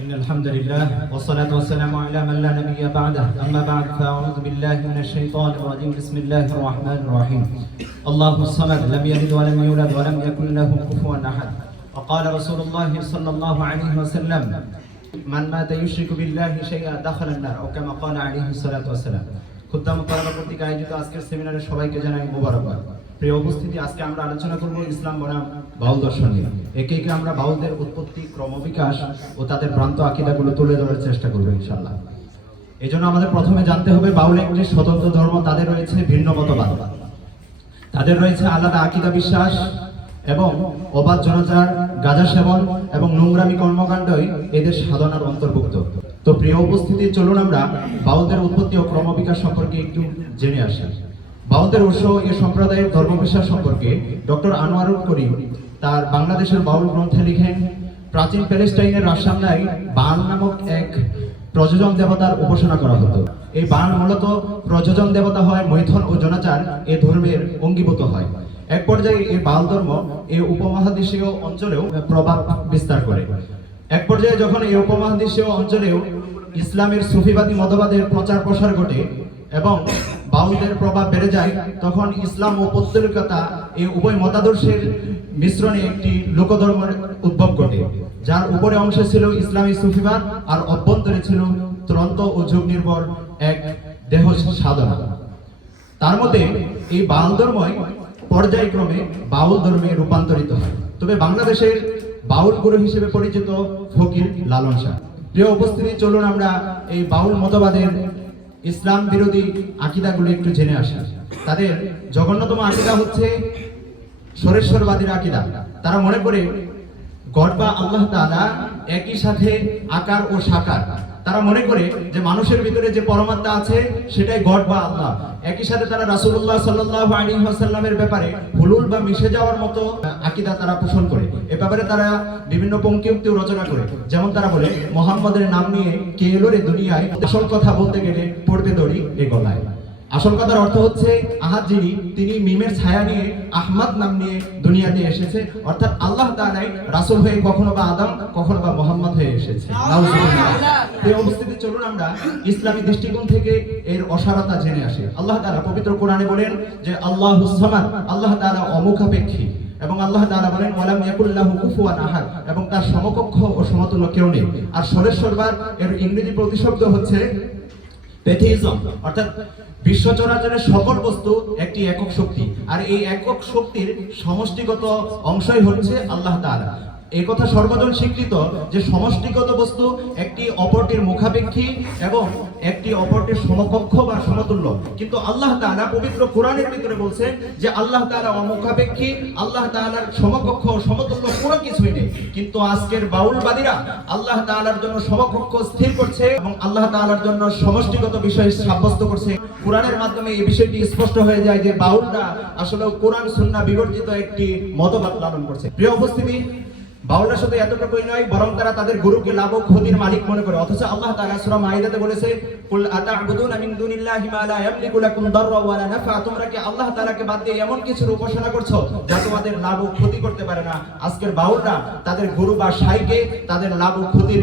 إن الحمد لله والصلاة والسلام على من لا نبي بعده أما بعد فأعوذ بالله من الشيطان الرجيم بسم الله الرحمن الرحيم الله الصمد لم يلد ولم يولد ولم يكن له كفوا أحد وقال رسول الله صلى الله عليه وسلم من مات يشرك بالله شيئا دخل النار أو كما قال عليه الصلاة والسلام খুদ্দাম তলাবা কর্তৃক আয়োজিত আজকের সেমিনারে সবাইকে জানাই মোবারকবাদ প্রিয় উপস্থিতি আজকে আমরা আলোচনা করব ইসলাম বনাম বাউল দর্শন নিয়ে একে একে আমরা বাউলদের উৎপত্তি, ক্রমবিকাশ ও তাদের ভ্রান্ত আকিদাগুলো তুলে ধরার চেষ্টা করব ইনশাল্লাহ এই জন্য আমাদের প্রথমে জানতে হবে বাউল একটি স্বতন্ত্র ধর্ম, তাদের রয়েছে ভিন্ন মতবাদ। তাদের রয়েছে আলাদা আকিদা বিশ্বাস এবং অবাধ জনতার গাঁজা সেবন এবং নোংরামি কর্মকাণ্ডই এদের সাধনার অন্তর্ভুক্ত। তো প্রিয় উপস্থিতি, চলুন আমরা বাউলদের উৎপত্তি ও ক্রমবিকাশ সম্পর্কে একটু জেনে আসি। বাউলদের উৎস এ সম্প্রদায়ের ধর্মবিশ্বাস সম্পর্কে ডক্টর আনোয়ারুল করিম তার বাংলাদেশের বাউল গ্রন্থে লিখেন, প্রাচীন প্যালেস্টাইনের রাজসামনায় বাল নামক এক প্রযোজন দেবতার উপাসনা করা হতো। এই বান মূলত প্রযোজন দেবতা হয় মৈথন ও জনাচার, এ ধর্মের অঙ্গীভূত হয়। এক পর্যায়ে এই বাল ধর্ম এই উপমহাদেশীয় অঞ্চলেও প্রভাব বিস্তার করে। এক পর্যায়ে যখন এই উপমহাদেশীয় অঞ্চলেও ইসলামের সুফিবাদী মতবাদের প্রচার প্রসার ঘটে এবং বাউলদের প্রভাব বেড়ে যায়, তখন ইসলাম ও পৌত্তলিকতা এই উভয় মতাদর্শের মিশ্রণে একটি লোকধর্মের উদ্ভব ঘটে, যার উপরে অংশে ছিল ইসলামী সুফিবাদ আর অভ্যন্তরে ছিল তুরন্ত ও যুগ নির্ভর এক দেহ সাধনা। তার মধ্যে এই বাউল ধর্মই পর্যায়ক্রমে বাউল ধর্মে রূপান্তরিত হয়। তবে বাংলাদেশের বাউল গুরু হিসেবে পরিচিত ফকির লালন শাহ। প্রিয় উপস্থিতি, চলুন আমরা এই বাউল মতবাদের ইসলাম বিরোধী আকিদাগুলো একটু জেনে আসি। তাদের জঘন্যতম আকিদা হচ্ছে সরেশ্বরবাদীর আকিদা। তারা মনে করে, গড বা আল্লাহ তালা একই সাথে আকার ও সাকার। তারা মনে করে যে মানুষের ভিতরে যে পরমাত্মা আছে, সেটাই গড বা আল্লাহ। একই সাথে তারা আলাইহি ওয়াসাল্লামের ব্যাপারে হুলুল বা মিশে যাওয়ার মতো আকিদা তারা পোষণ করে। এ ব্যাপারে তারা বিভিন্ন পঙ্কিউক্তিও রচনা করে। যেমন তারা বলে, মোহাম্মদের নাম নিয়ে কে এলো রে দুনিয়ায়? আসল কথা বলতে গেলে পড়বে দড়ি এ গলায়। আসল কথার অর্থ হচ্ছে, আহাদ যিনি, তিনি মিমের ছায়া নিয়ে, আহমদ নাম নিয়ে দুনিয়াতে এসেছে। অর্থাৎ আল্লাহ তাআলাই রাসুল হয়ে কখনো বা আদম, কখনো বা মোহাম্মদ হয়ে এসেছে। এই অবস্থিতি চলুন আমরা ইসলামী দৃষ্টিকোণ থেকে এর অসারতা জেনে আসি। আল্লাহ তাআলা পবিত্র কোরআনে বলেন যে আল্লাহুস সামাদ আল্লাহ তাআলা অমুখাপেক্ষী। এবং আল্লাহ তাআলা বলেন, ওয়ালাম ইয়াকুল্লাহু কুফুয়ান আহাদ এবং তার সমকক্ষ ও সমতুল্য কেউ নেই। আর সরেশ্বরবার এর ইংরেজি প্রতিশব্দ হচ্ছে পেথিজম অর্থাৎ বিশ্ব চরাচরের সকল বস্তু একটি একক শক্তি। আর এই একক শক্তির সমষ্টিগত অংশই হচ্ছে আল্লাহ তাআলা। এই কথা সর্বজন স্বীকৃত যে সমষ্টিগত বস্তু একটি অপরটির মুখাপেক্ষী এবং একটি অপরটির সমকক্ষ বা সমতুল্য। কিন্তু আল্লাহ তাআলা পবিত্র কোরআনের ভিতরে বলছে যে আল্লাহ তাআলা অমুখাপেক্ষী, আল্লাহ তাআলার সমকক্ষ ও সমতুল্য কোনো কিছুই নেই। কিন্তু আজকের বাউলবাদীরা আল্লাহ তাআলার জন্য সমকক্ষ স্থির করছে এবং আল্লাহ তাআলার জন্য সমষ্টিগত বিষয় সাব্যস্ত করছে। কোরআনের মাধ্যমে এই বিষয়টি স্পষ্ট হয়ে যায় যে বাউলরা আসলে কোরআন, সুন্নাহ বিবর্জিত একটি মতবাদ লালন করছে। প্রিয় উপস্থিতি বাউলরা শুধু এতটুকুই নয়, বরং তারা তাদের গুরুকে লাভ ক্ষতির মালিক মনে করে। অথচ আল্লাহ তাআলা সূরা মাইদাতে বলেছে, কুল আতা'বুদুনা মিন দুনিল্লাহি মা লা ইয়ামলিকু লাকুম দাররা ওয়া লা নাফা তোমরা কি আল্লাহ তাআলাকে বাদ দিয়ে এমন কিছুর উপাসনা করছ যা তোমাদের লাভ ক্ষতি করতে পারে না? আজকের বাউলরা তাদের গুরু বা সাইকে তাদের লাভ ক্ষতির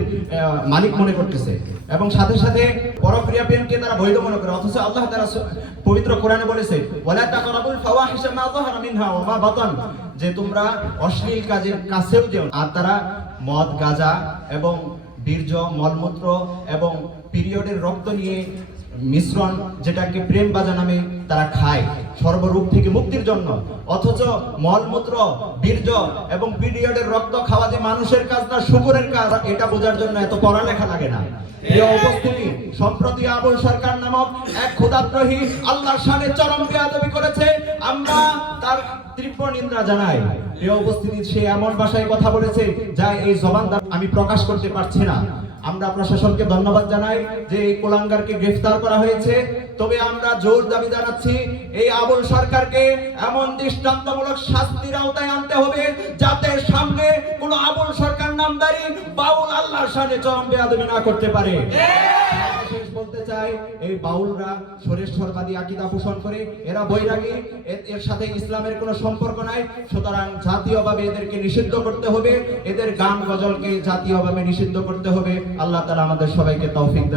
মালিক মনে করতেছে। এবং সাথে সাথে পরক্রিয়া প্রেমকে তারা বৈধ মনে করে। অথচ আল্লাহ তাআলা পবিত্র কোরআনে বলেছে, ওয়ালা তাকরাবুল ফাওয়াহিশা মা যাহারা মিনহা ওয়া মা বাতান। যে তোমরা অশ্লীল কাজের কাছেও যেও আর তারা মদ, গাঁজা এবং বীর্য, মলমূত্র এবং পিরিয়ডের রক্ত নিয়ে মিশ্রণ, যেটাকে প্রেম বাজা নামে তারা খায়। সর্বরূপ থেকে মুক্তির জন্য। অথচ মলমূত্র, বীর্য এবং পিরিয়ডের রক্ত খাওয়া যে মানুষের কাজ না, শুকুরের কাজ, এটা বোঝার জন্য এত পড়ালেখা লাগে না। সম্প্রতি আবুল সরকার নামক এক ক্ষুদাদ্রোহী আল্লাহর শানে চরম বেয়াদবি করেছে। আমরা তার তীব্র জানাই প্রিয় উপস্থিতি, সে এমন ভাষায় কথা বলেছে যা এই জবান আমি প্রকাশ করতে পারছি না। আমরা প্রশাসনকে ধন্যবাদ জানাই যে এই কোলাঙ্গারকে গ্রেফতার করা হয়েছে। তবে আমরা জোর দাবি জানাচ্ছি, এই আবুল সরকারকে এমন দৃষ্টান্তমূলক শাস্তির আওতায় আনতে হবে যাতে সামনে কোনো আবুল সরকার নামদারি বাউল আল্লাহর সামনে চরম বেয়াদবি না করতে পারে। চাই এই বাউলরা সরেশ্বরবাদী আকিদা পোষণ করে, এরা বৈরাগী এর সাথে ইসলামের কোনো সম্পর্ক নাই। সুতরাং জাতীয়ভাবে এদেরকে নিষিদ্ধ করতে হবে, এদের গান গজলকে জাতীয়ভাবে নিষিদ্ধ করতে হবে। আল্লাহ তালা আমাদের সবাইকে তৌফিক দেন